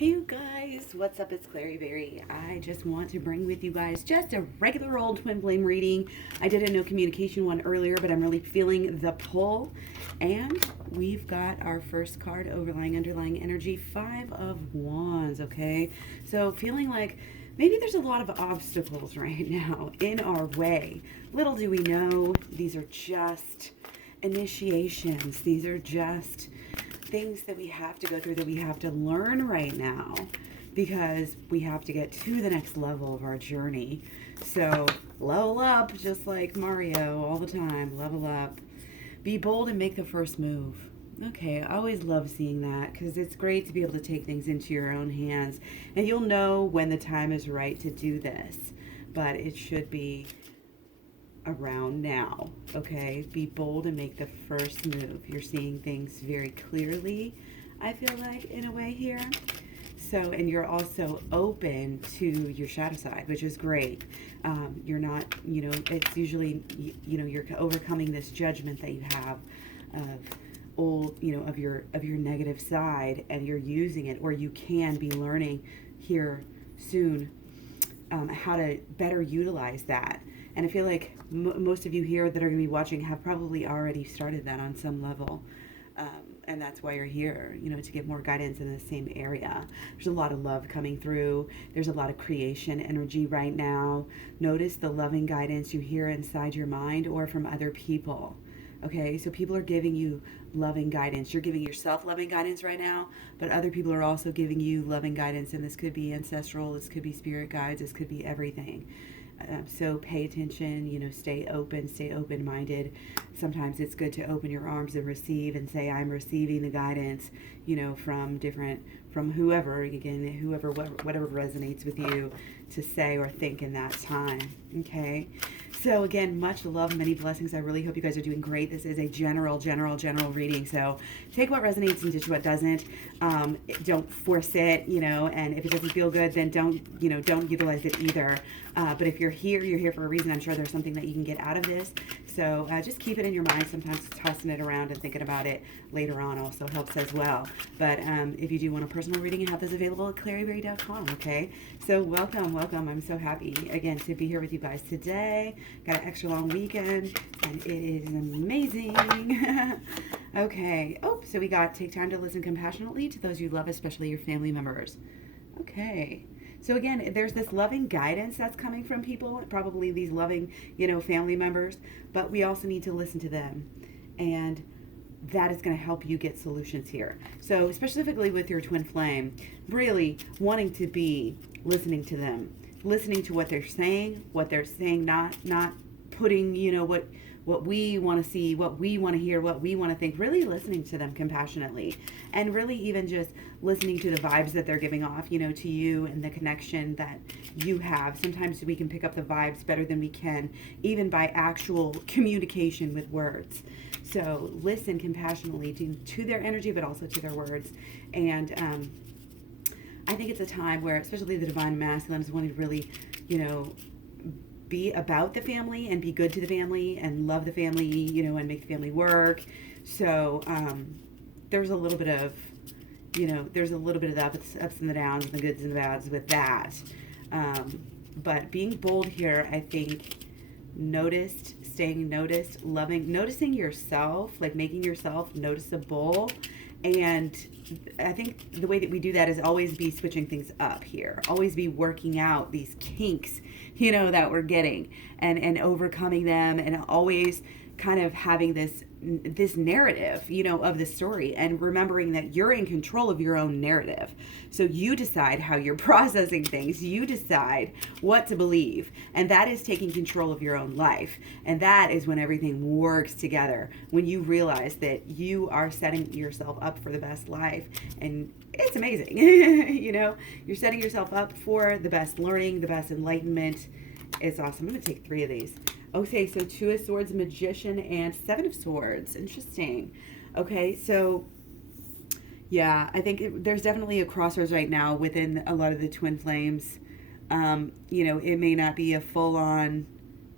Hey you guys, what's up? It's Clary Berry. I just want to bring with you guys just a regular old twin flame reading. I did a no communication one earlier, but I'm really feeling the pull. And we've got our first card, overlying, underlying energy, Five of Wands, okay? So feeling like maybe there's a lot of obstacles right now in our way. Little do we know, these are just initiations. These are just things that we have to go through, that we have to learn right now, because we have to get to the next level of our journey. So level up, just like Mario all the time. Level up, be bold, and make the first move. Okay, I always love seeing that, because it's great to be able to take things into your own hands, and you'll know when the time is right to do this, but it should be around now. Okay, be bold and make the first move. You're seeing things very clearly, I feel like, in a way here. So, and you're also open to your shadow side, which is great. You're not, it's usually, you're overcoming this judgment that you have of old, of your negative side, and you're using it, or you can be learning here soon how to better utilize that. And I feel like most of you here that are going to be watching have probably already started that on some level. And that's why you're here, to get more guidance in the same area. There's a lot of love coming through. There's a lot of creation energy right now. Notice the loving guidance you hear inside your mind or from other people. Okay, so people are giving you loving guidance. You're giving yourself loving guidance right now, but other people are also giving you loving guidance. And this could be ancestral, this could be spirit guides, this could be everything. So pay attention, stay open-minded. Sometimes it's good to open your arms and receive and say, I'm receiving the guidance, from whoever, again, whatever resonates with you to say or think in that time. Okay. So again, much love, many blessings. I really hope you guys are doing great. This is a general reading. So take what resonates and ditch what doesn't. Don't force it, and if it doesn't feel good, then don't utilize it either. But if you're here for a reason. I'm sure there's something that you can get out of this. So just keep it in your mind. Sometimes tossing it around and thinking about it later on also helps as well. But if you do want a personal reading, I have those available at claryberry.com. Okay. So welcome. I'm so happy again to be here with you guys today. Got an extra long weekend, and it is amazing. Okay. Oh, so we got take time to listen compassionately to those you love, especially your family members. Okay. So again, there's this loving guidance that's coming from people, probably these loving, family members, but we also need to listen to them. And that is going to help you get solutions here. So specifically with your twin flame, really wanting to be listening to them, listening to what they're saying, not putting, what we want to see, what we want to hear, what we want to think, really listening to them compassionately, and really even just listening to the vibes that they're giving off, to you, and the connection that you have. Sometimes we can pick up the vibes better than we can even by actual communication with words. So listen compassionately to their energy, but also to their words. And I think it's a time where, especially the divine masculine is wanting to really, be about the family and be good to the family and love the family, and make the family work. So there's a little bit of, the ups and the downs, and the goods and the bads with that. But being bold here, I think, staying noticed, noticing yourself, like making yourself noticeable. And I think the way that we do that is always be switching things up here, always be working out these kinks, that we're getting, and overcoming them, and always kind of having this narrative, of the story, and remembering that you're in control of your own narrative. So you decide how you're processing things. You decide what to believe. And that is taking control of your own life. And that is when everything works together. When you realize that you are setting yourself up for the best life. And it's amazing. You're setting yourself up for the best learning, the best enlightenment. It's awesome. I'm going to take 3 of these. Okay, so 2 of Swords, Magician, and 7 of Swords. Interesting. Okay, so yeah, I think there's definitely a crossroads right now within a lot of the twin flames. It may not be a full-on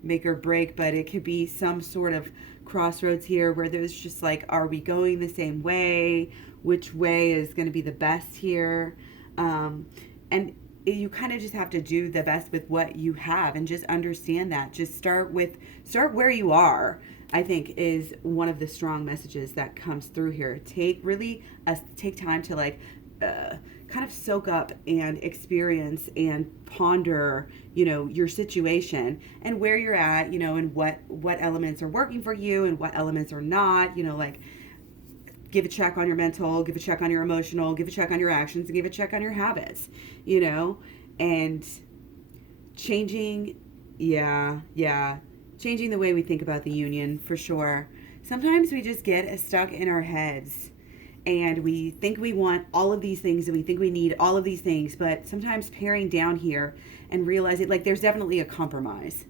make or break, but it could be some sort of crossroads here where there's just like, are we going the same way? Which way is going to be the best here? And you kind of just have to do the best with what you have, and just understand that. Just start where you are, I think, is one of the strong messages that comes through here. Take time to kind of soak up and experience and ponder, your situation and where you're at, and what elements are working for you and what elements are not, give a check on your mental, give a check on your emotional, give a check on your actions, and give a check on your habits, and changing, changing the way we think about the union, for sure. Sometimes we just get stuck in our heads and we think we want all of these things and we think we need all of these things, but sometimes paring down here and realizing there's definitely a compromise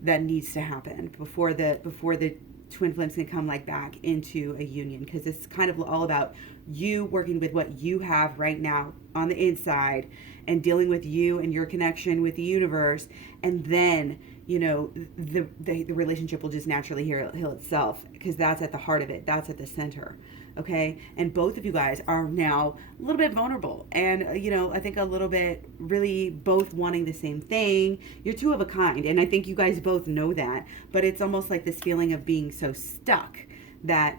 that needs to happen before the twin flames can come back into a union, because it's kind of all about you working with what you have right now on the inside and dealing with you and your connection with the universe, and then the relationship will just naturally heal itself, because that's at the heart of it, that's at the center. Okay, and both of you guys are now a little bit vulnerable, and I think a little bit really both wanting the same thing. You're two of a kind, and I think you guys both know that, but it's almost like this feeling of being so stuck that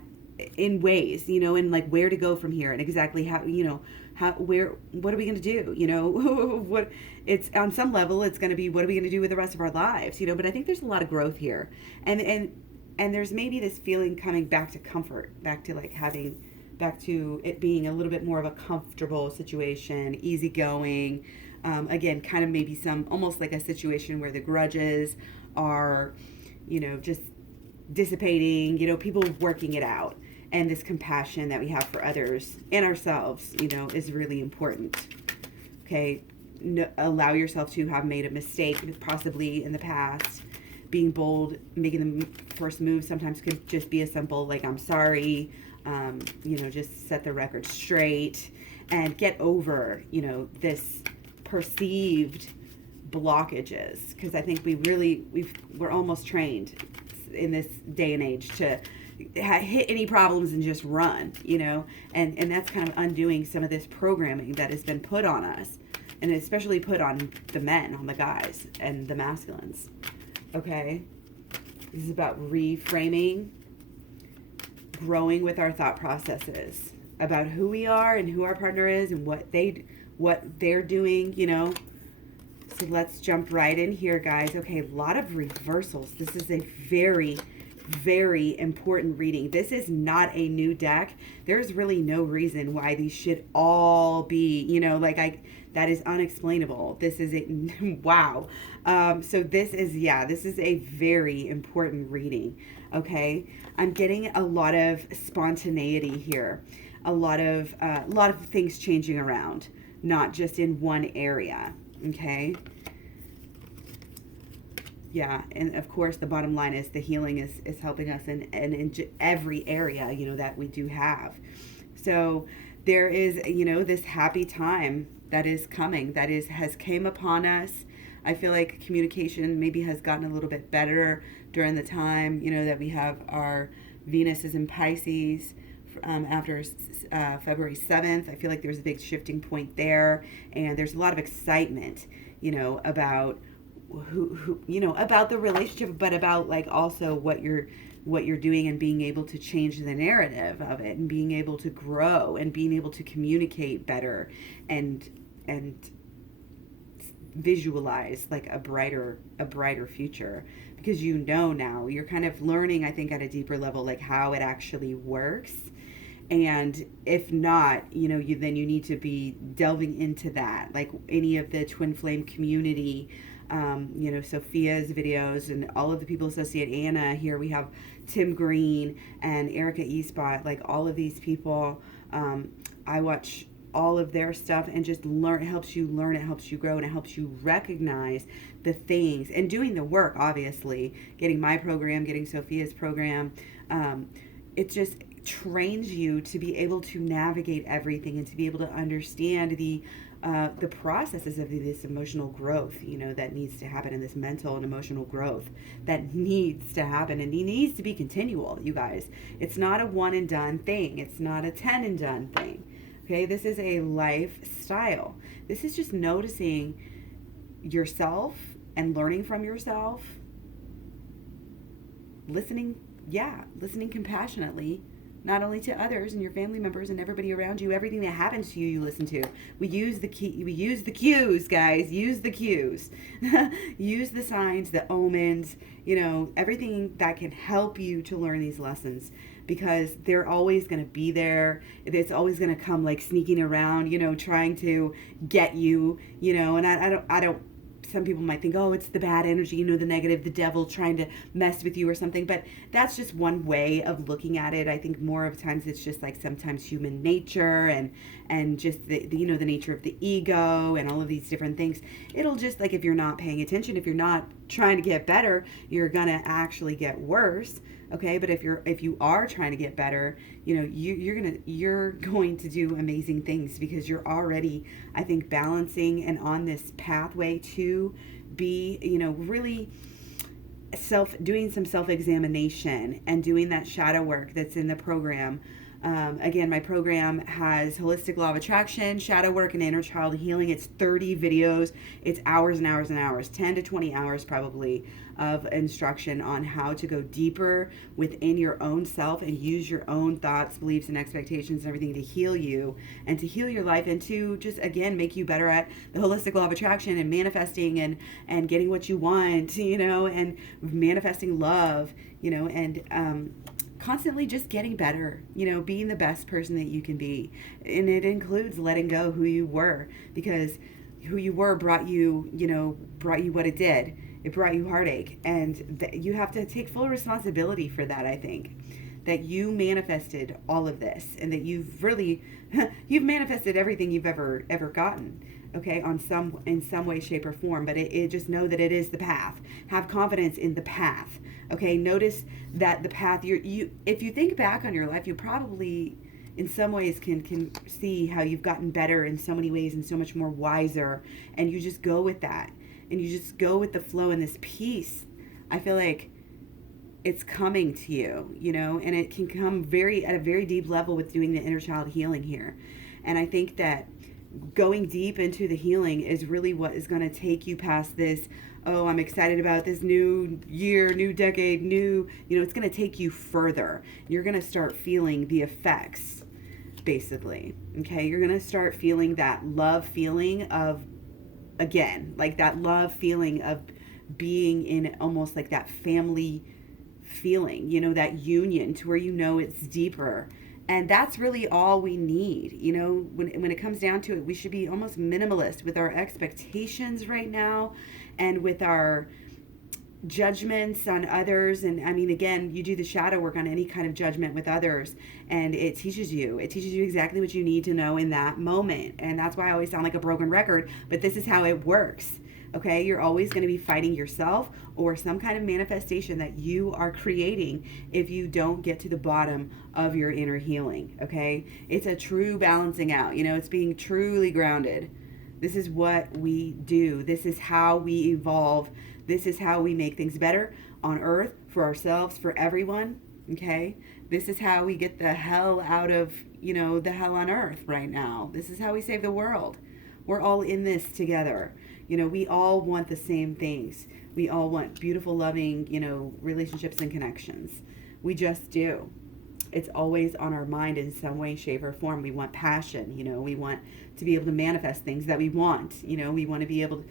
in ways, and where to go from here, and exactly how, what are we going to do? What it's on some level, it's going to be, what are we going to do with the rest of our lives? But I think there's a lot of growth here, and there's maybe this feeling coming back to comfort, back to it being a little bit more of a comfortable situation, easygoing. Again, kind of maybe almost like a situation where the grudges are, just dissipating, people working it out. And this compassion that we have for others and ourselves, is really important. Okay. Allow yourself to have made a mistake, possibly in the past. Being bold, making the first move sometimes could just be as simple I'm sorry, just set the record straight and get over, this perceived blockages. Because I think we're almost trained in this day and age to hit any problems and just run, and that's kind of undoing some of this programming that has been put on us, and especially put on the men, on the guys and the masculines. Okay, this is about reframing, growing with our thought processes about who we are and who our partner is and what they're doing, So let's jump right in here, guys. Okay, a lot of reversals. This is a very, very important reading. This is not a new deck. There's really no reason why these should all be, that is unexplainable. This is wow. So this is a very important reading. Okay. I'm getting a lot of spontaneity here. A lot of things changing around, not just in one area. Okay. Yeah, and of course the bottom line is the healing is helping us in every area, that we do have. So there is, this happy time that is coming, has came upon us. I feel like communication maybe has gotten a little bit better during the time, that we have our Venus is in Pisces after February 7th. I feel like there's a big shifting point there, and there's a lot of excitement, about about the relationship, but about also what you're doing, and being able to change the narrative of it, and being able to grow, and being able to communicate better, and visualize a brighter future, because now you're kind of learning, I think, at a deeper level, how it actually works. And if not, then you need to be delving into that, any of the twin flame community, Sophia's videos and all of the people associated. Anna here, we have Tim Green and Erica Espot, all of these people. I watch all of their stuff and just learn. It helps you learn, it helps you grow, and it helps you recognize the things, and doing the work, obviously, getting my program, getting Sophia's program. It just trains you to be able to navigate everything, and to be able to understand the processes of this emotional growth, that needs to happen, in this mental and emotional growth that needs to happen, and it needs to be continual, you guys. It's not a one and done thing. It's not a 10 and done thing. Okay, this is a lifestyle. This is just noticing yourself and learning from yourself, listening, listening compassionately, not only to others and your family members and everybody around you, everything that happens to you, you listen to. We use the cues, guys. Use the cues. Use the signs, the omens, everything that can help you to learn these lessons, because they're always going to be there. It's always going to come like sneaking around, trying to get you, and I don't some people might think, oh, it's the bad energy, the negative, the devil trying to mess with you or something. But that's just one way of looking at it. I think more of times it's just like sometimes human nature and just the the nature of the ego and all of these different things. It'll just, like, if you're not paying attention, if you're not trying to get better, you're gonna actually get worse. Okay, but if you are trying to get better, you're going to do amazing things, because you're already, I think, balancing and on this pathway to be, really doing some self-examination and doing that shadow work that's in the program. Again, my program has holistic law of attraction, shadow work, and inner child healing. It's 30 videos. It's hours and hours and hours, 10 to 20 hours probably, of instruction on how to go deeper within your own self and use your own thoughts, beliefs, and expectations and everything to heal you and to heal your life, and to just, again, make you better at the holistic law of attraction and manifesting and getting what you want, and manifesting love, and constantly just getting better, being the best person that you can be. And it includes letting go who you were, because who you were brought you what it did. It brought you heartache, and you have to take full responsibility for that. I think that you manifested all of this, and that you've really you've manifested everything you've ever gotten, okay, in some way, shape, or form. But it just know that it is the path. Have confidence in the path. Okay, notice that the path if you think back on your life, you probably in some ways can see how you've gotten better in so many ways and so much more wiser, and you just go with that, and you just go with the flow, and this peace, I feel like it's coming to you, and it can come at a very deep level with doing the inner child healing here. And I think that going deep into the healing is really what is going to take you past this, oh, I'm excited about this new year, new decade, it's going to take you further. You're going to start feeling the effects, basically. Okay, you're going to start feeling that love feeling of, again, like that love feeling of being in almost like that family feeling, that union to where it's deeper. And that's really all we need. When it comes down to it, we should be almost minimalist with our expectations right now, and with our judgments on others. And I mean, again, you do the shadow work on any kind of judgment with others, and it teaches you exactly what you need to know in that moment. And that's why I always sound like a broken record, but this is how it works. Okay, you're always going to be fighting yourself or some kind of manifestation that you are creating if you don't get to the bottom of your inner healing. Okay, it's a true balancing out. It's being truly grounded. This is what we do. This is how we evolve. This is how we make things better on earth, for ourselves, for everyone. Okay, this is how we get the hell out of, the hell on earth right now. This is how we save the world. We're all in this together. We all want the same things. We all want beautiful, loving, relationships and connections. We just do. It's always on our mind in some way, shape, or form. We want passion. We want to be able to manifest things that we want. We want to be able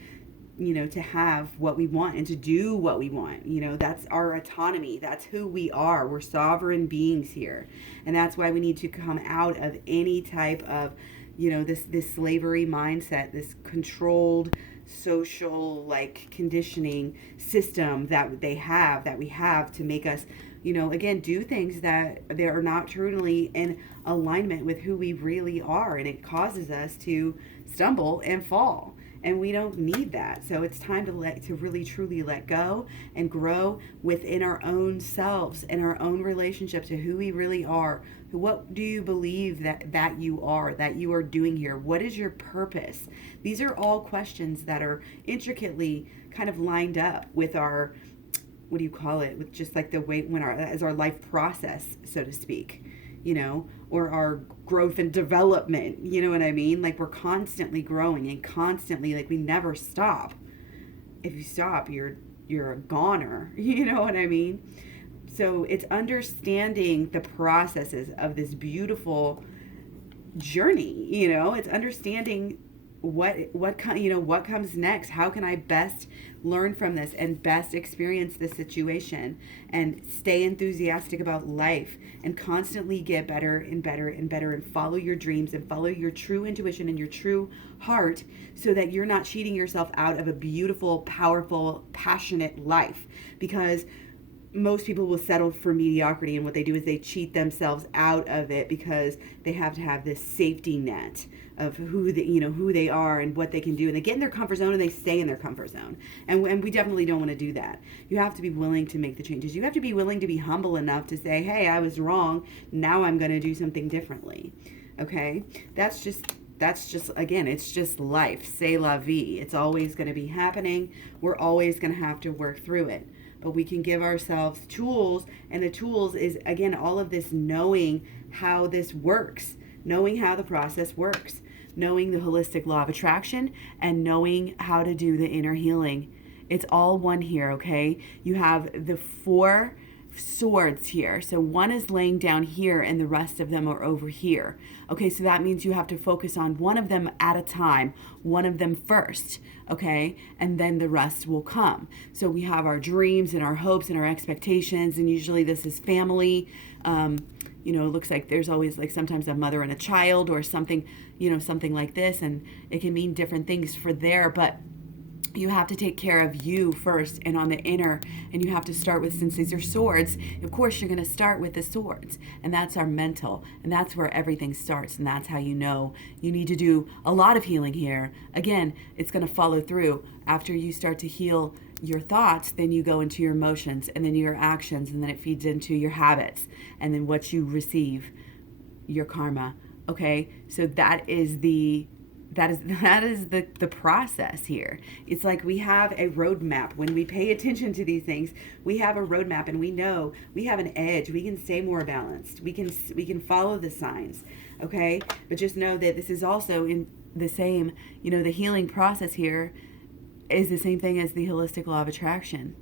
to, to have what we want and to do what we want. That's our autonomy. That's who we are. We're sovereign beings here. And that's why we need to come out of any type of, this slavery mindset, this controlled social conditioning system that we have to make us, again, do things that they are not truly in alignment with who we really are. And it causes us to stumble and fall. And we don't need that. So it's time to really truly let go and grow within our own selves and our own relationship to who we really are. What do you believe that you are doing here? What is your purpose? These are all questions that are intricately kind of lined up with our, what do you call it? With just like the way as our life process, so to speak, or our growth and development. You know what I mean? Like we're constantly growing and constantly, like we never stop. If you stop, you're a goner. You know what I mean? So it's understanding the processes of this beautiful journey. It's understanding what comes next. How can I best learn from this and best experience this situation and stay enthusiastic about life and constantly get better and better and better and follow your dreams and follow your true intuition and your true heart, so that you're not cheating yourself out of a beautiful, powerful, passionate life. Because most people will settle for mediocrity, and what they do is they cheat themselves out of it because they have to have this safety net of who they are and what they can do, and they get in their comfort zone and they stay in their comfort zone, and we definitely don't want to do that. You have to be willing to make the changes. You have to be willing to be humble enough to say, hey, I was wrong, now I'm going to do something differently. Okay, that's just again, it's just life. C'est la vie. It's always going to be happening. We're always going to have to work through it. But we can give ourselves tools, and the tools is, again, all of this knowing how this works, knowing how the process works, knowing the holistic law of attraction, and knowing how to do the inner healing. It's all one here, okay? You have the 4 swords here. So one is laying down here and the rest of them are over here. Okay, so that means you have to focus on one of them at a time, one of them first, okay? And then the rest will come. So we have our dreams and our hopes and our expectations, and usually this is family. It looks like there's always like sometimes a mother and a child or something, something like this, and it can mean different things for there, but you have to take care of you first and on the inner, and you have to start with, since these are swords, of course you're going to start with the swords, and that's our mental, and that's where everything starts, and that's how you know you need to do a lot of healing here. Again, it's going to follow through. After you start to heal your thoughts, then you go into your emotions, and then your actions, and then it feeds into your habits, and then what you receive, your karma. Okay, so that is the process here. It's like we have a roadmap. When we pay attention to these things, we have a roadmap, and we know we have an edge. We can stay more balanced. We can follow the signs, okay? But just know that this is also in the same, the healing process here is the same thing as the holistic law of attraction,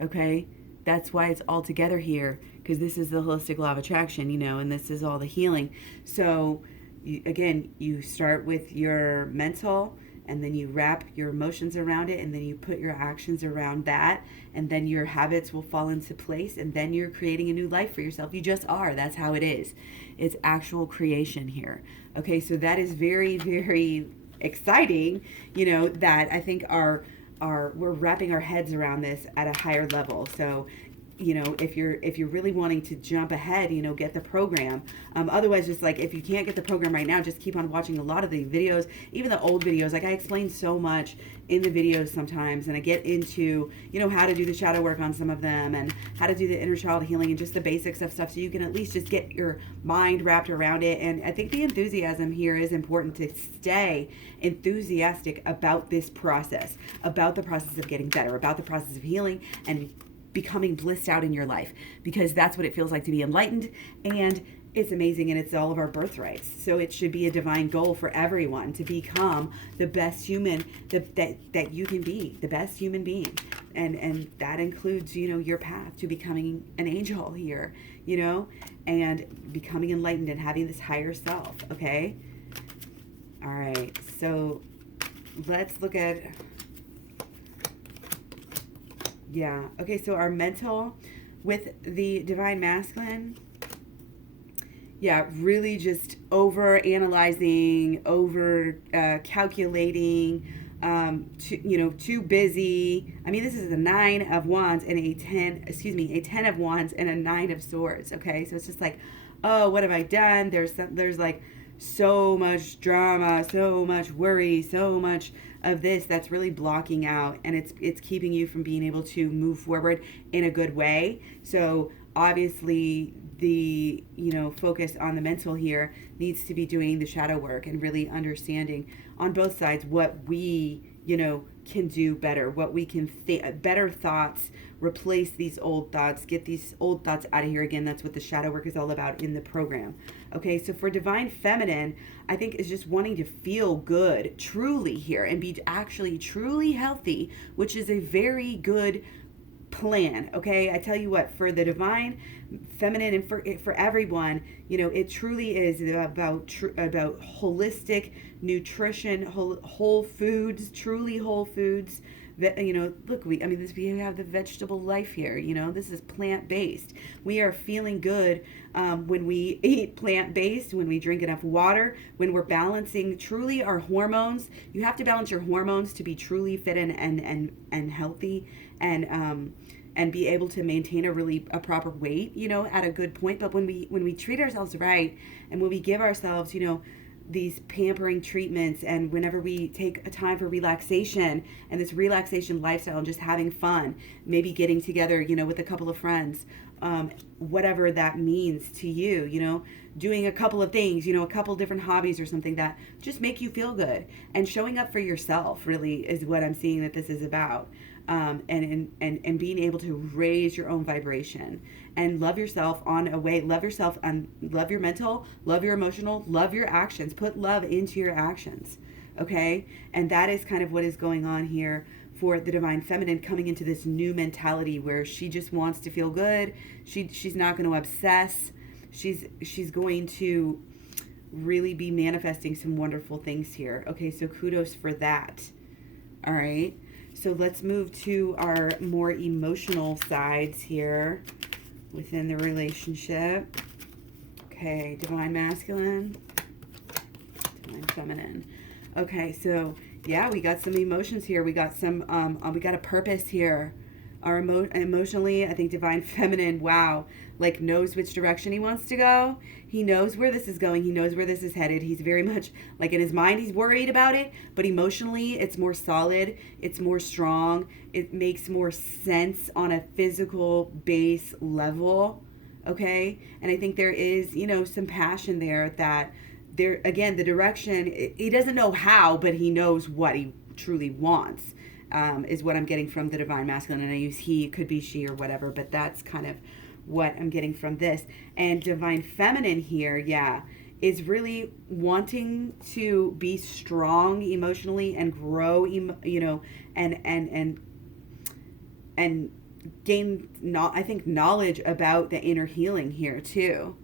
okay? That's why it's all together here, because this is the holistic law of attraction, and this is all the healing. So you start with your mental, and then you wrap your emotions around it, and then you put your actions around that, and then your habits will fall into place, and then you're creating a new life for yourself. You just are. That's how it is. It's actual creation here. Okay, so that is very, very exciting, that I think we're wrapping our heads around this at a higher level. So if you're really wanting to jump ahead, get the program. Otherwise, just like if you can't get the program right now, just keep on watching a lot of the videos, even the old videos. Like I explain so much in the videos sometimes, and I get into, how to do the shadow work on some of them, and how to do the inner child healing, and just the basics of stuff, so you can at least just get your mind wrapped around it. And I think the enthusiasm here is important, to stay enthusiastic about this process, about the process of getting better, about the process of healing and becoming blissed out in your life, because that's what it feels like to be enlightened, and it's amazing, and it's all of our birthrights. So it should be a divine goal for everyone to become the best human that you can be, the best human being, and that includes your path to becoming an angel here, and becoming enlightened and having this higher self. Okay, all right, so let's look at. Yeah. Okay, so our mental with the divine masculine. Yeah, really just over analyzing, over calculating, too busy. I mean, this is a 9 of wands and a 10 of wands and a 9 of swords. Okay, so it's just like, oh, what have I done? There's like so much drama, so much worry, so much of this that's really blocking out, and it's keeping you from being able to move forward in a good way. So obviously the focus on the mental here needs to be doing the shadow work and really understanding on both sides what we can do better, what we can think, better thoughts, replace these old thoughts, get these old thoughts out of here. Again, that's what the shadow work is all about in the program. Okay, so for divine feminine, I think is just wanting to feel good truly here and be actually truly healthy, which is a very good plan. Okay, I tell you what, for the divine feminine and for everyone, it truly is about holistic nutrition, whole foods, truly whole foods. That, look, we have the vegetable life here. This is plant-based. We are feeling good when we eat plant-based, when we drink enough water, when we're balancing truly our hormones. You have to balance your hormones to be truly fit and healthy, and be able to maintain a proper weight, at a good point. But when we treat ourselves right, and when we give ourselves, these pampering treatments, and whenever we take a time for relaxation and this relaxation lifestyle and just having fun, maybe getting together, with a couple of friends, whatever that means to you, doing a couple of things, a couple different hobbies or something that just make you feel good, and showing up for yourself really is what I'm seeing that this is about. And being able to raise your own vibration and love yourself love yourself and love your mental, love your emotional, love your actions, put love into your actions. Okay. And that is kind of what is going on here for the divine feminine, coming into this new mentality where she just wants to feel good. She's not going to obsess. She's going to really be manifesting some wonderful things here. Okay. So kudos for that. All right. So let's move to our more emotional sides here within the relationship. Okay, divine masculine, divine feminine. Okay, so yeah, we got some emotions here. We got some, we got a purpose here. Our emotionally, I think divine feminine, wow, like knows which direction he wants to go. He knows where this is going. He knows where this is headed. He's very much, like in his mind, he's worried about it, but emotionally, it's more solid. It's more strong. It makes more sense on a physical base level. Okay. And I think there is, some passion there that there, again, the direction, he doesn't know how, but he knows what he truly wants. Is what I'm getting from the divine masculine, and I use he, it could be she or whatever, but that's kind of what I'm getting from this. And divine feminine here, yeah, is really wanting to be strong emotionally and grow, and gain, I think, knowledge about the inner healing here too.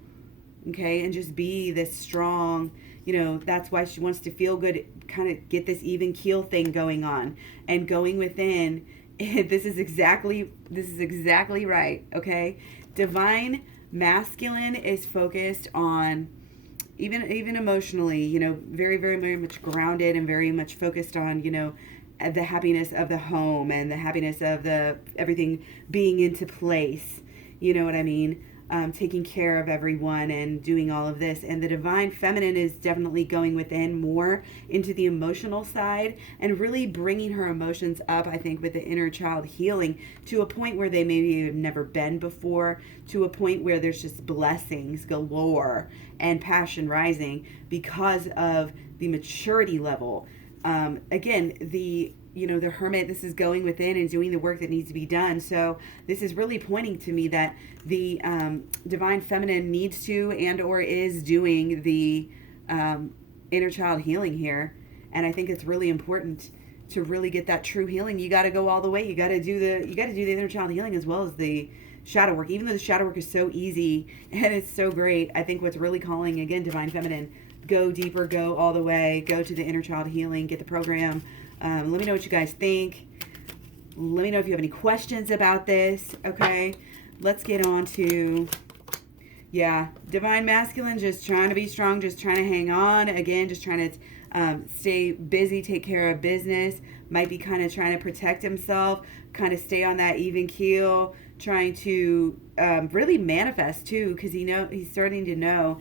Okay, and just be this strong, that's why she wants to feel good, kind of get this even keel thing going on and going within. This is exactly right. Okay, divine masculine is focused on even emotionally, very, very, very much grounded and very much focused on, the happiness of the home and the happiness of the everything being into place. You know what I mean? Taking care of everyone and doing all of this. And the divine feminine is definitely going within more into the emotional side and really bringing her emotions up, I think, with the inner child healing to a point where they maybe have never been before, to a point where there's just blessings galore and passion rising because of the maturity level. Again, the hermit, this is going within and doing the work that needs to be done. So this is really pointing to me that the divine feminine needs to and or is doing the inner child healing here. And I think it's really important to really get that true healing. You got to go all the way. You got to do the inner child healing as well as the shadow work. Even though the shadow work is so easy and it's so great, I think what's really calling, again, divine feminine, go deeper, go all the way, go to the inner child healing, get the program. Let me know what you guys think. Let me know if you have any questions about this. Okay, let's get on to, divine masculine, just trying to be strong, just trying to hang on. Again, just trying to stay busy, take care of business. Might be kind of trying to protect himself, kind of stay on that even keel, trying to really manifest too, because he's starting to know.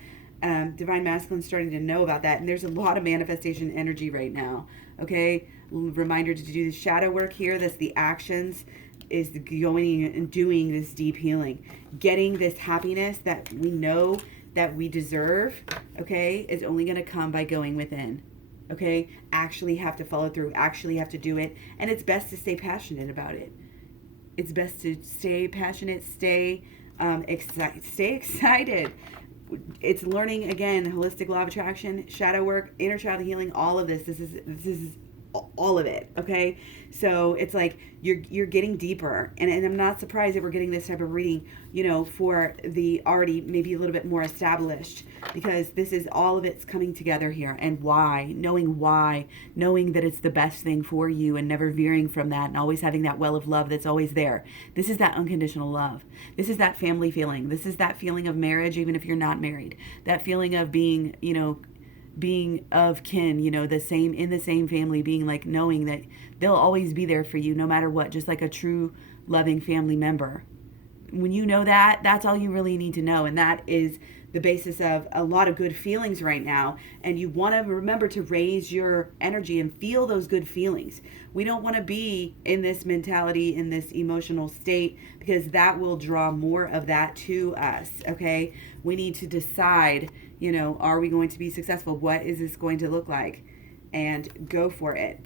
Divine masculine starting to know about that, and there's a lot of manifestation energy right now. Okay, reminder to do the shadow work here. That's the actions, is going and doing this deep healing, getting this happiness that we know that we deserve. Okay, is only going to come by going within. okay? Actually have to follow through, actually have to do it. And it's best to stay passionate about it. It's best to stay passionate, stay excited. It's learning, again, holistic law of attraction, shadow work, inner child healing, all of this. This is all of it, okay? So it's like you're getting deeper, and I'm not surprised that we're getting this type of reading, for the already maybe a little bit more established, because this is all of it's coming together here. And why, knowing that it's the best thing for you, and never veering from that, and always having that well of love that's always there. This is that unconditional love. This is that family feeling. This is that feeling of marriage, even if you're not married. That feeling of being, being of kin, the same, in the same family, being like, knowing that they'll always be there for you no matter what, just like a true loving family member. When you know that, that's all you really need to know. And that is the basis of a lot of good feelings right now. And you want to remember to raise your energy and feel those good feelings. We don't want to be in this mentality, in this emotional state, because that will draw more of that to us, okay? We need to decide, are we going to be successful? What is this going to look like? And go for it.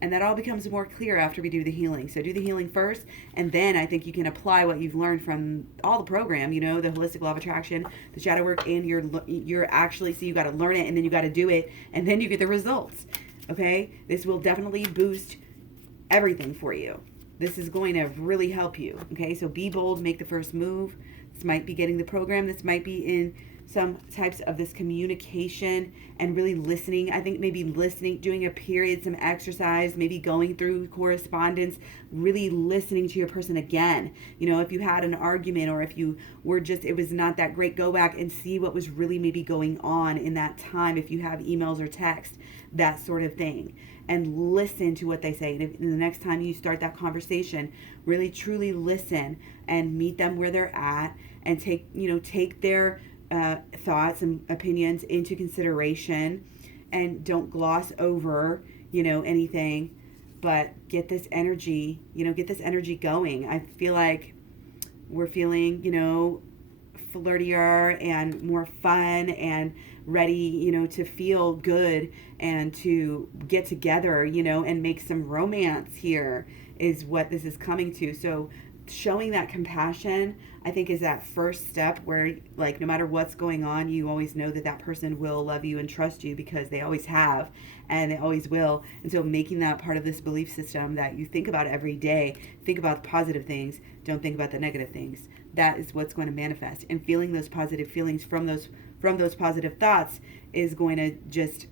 And that all becomes more clear after we do the healing. So do the healing first, and then I think you can apply what you've learned from all the program, the holistic law of attraction, the shadow work, and you're actually, so you got to learn it, and then you got to do it, and then you get the results, okay? This will definitely boost everything for you. This is going to really help you, okay? So be bold, make the first move. This might be getting the program. This might be in some types of this communication and really listening. I think maybe listening, doing a period, some exercise, maybe going through correspondence, really listening to your person again. If you had an argument, or if you were just, it was not that great, go back and see what was really maybe going on in that time. If you have emails or text, that sort of thing, and listen to what they say. And the next time you start that conversation, really truly listen and meet them where they're at, and take their thoughts and opinions into consideration, and don't gloss over, anything, but get this energy, going. I feel like we're feeling, flirtier and more fun and ready, to feel good and to get together, and make some romance here is what this is coming to. So showing that compassion, I think, is that first step where, like, no matter what's going on, you always know that person will love you and trust you, because they always have and they always will. And so making that part of this belief system that you think about every day, think about the positive things, don't think about the negative things. That is what's going to manifest. And feeling those positive feelings from those positive thoughts is going to just,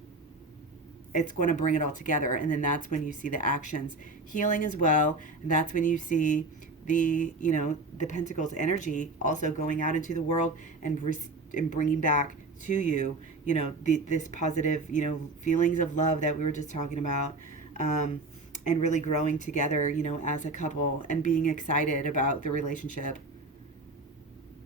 it's going to bring it all together. And then that's when you see the actions healing as well. And that's when you see the Pentacles energy also going out into the world and bringing back to you, this positive, feelings of love that we were just talking about, and really growing together, as a couple, and being excited about the relationship,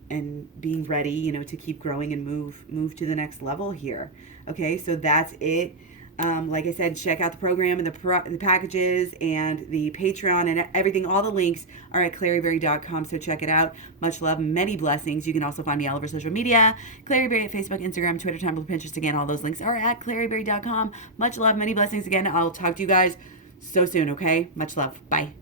and being ready, to keep growing and move to the next level here. Okay, so that's it. Like I said, check out the program and the packages and the Patreon and everything. All the links are at claryberry.com, so check it out. Much love, many blessings. You can also find me all over social media. Claryberry at Facebook, Instagram, Twitter, Tumblr, Pinterest. Again, all those links are at claryberry.com. Much love, many blessings again. I'll talk to you guys so soon, okay? Much love. Bye.